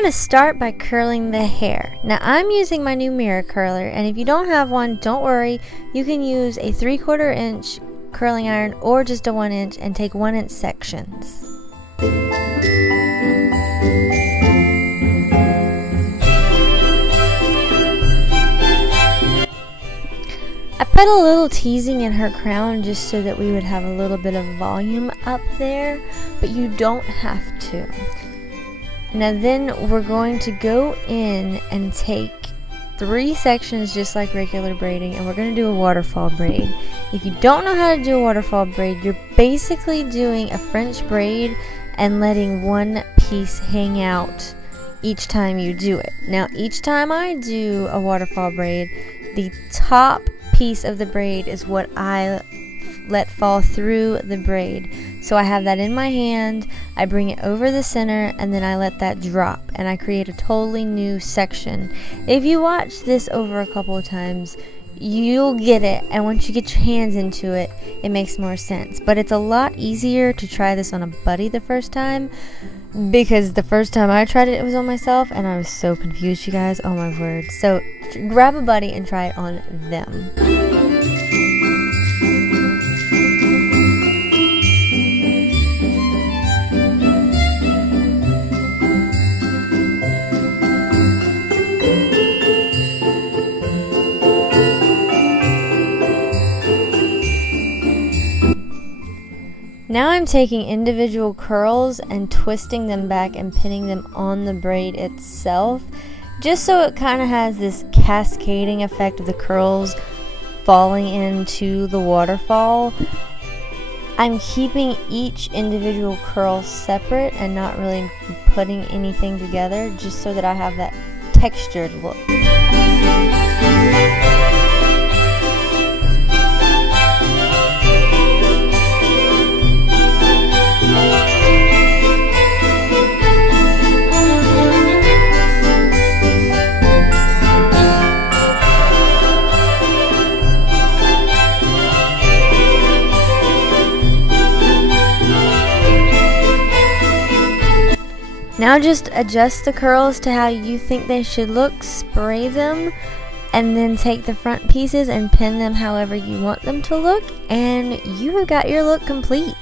going to start by curling the hair. Now I'm using my new mirror curler, and if you don't have one, don't worry. You can use a 3/4 inch curling iron or just a 1 inch and take 1 inch sections. I put a little teasing in her crown just so that we would have a little bit of volume up there, but you don't have to. Now then we're going to go in and take 3 sections just like regular braiding, and we're going to do a waterfall braid. If you don't know how to do a waterfall braid, you're basically doing a French braid and letting one piece hang out each time you do it. Now each time I do a waterfall braid, the top piece of the braid is what I let fall through the braid. So I have that in my hand, I bring it over the center, and then I let that drop, and I create a totally new section. If you watch this over a couple of times, you'll get it, and once you get your hands into it, it makes more sense. But it's a lot easier to try this on a buddy the first time, because the first time I tried it, it was on myself, and I was so confused, you guys. Oh my word. So grab a buddy and try it on them. Now I'm taking individual curls and twisting them back and pinning them on the braid itself, just so it kind of has this cascading effect of the curls falling into the waterfall. I'm keeping each individual curl separate and not really putting anything together, just so that I have that textured look. Now just adjust the curls to how you think they should look, spray them, and then take the front pieces and pin them however you want them to look, and you have got your look complete.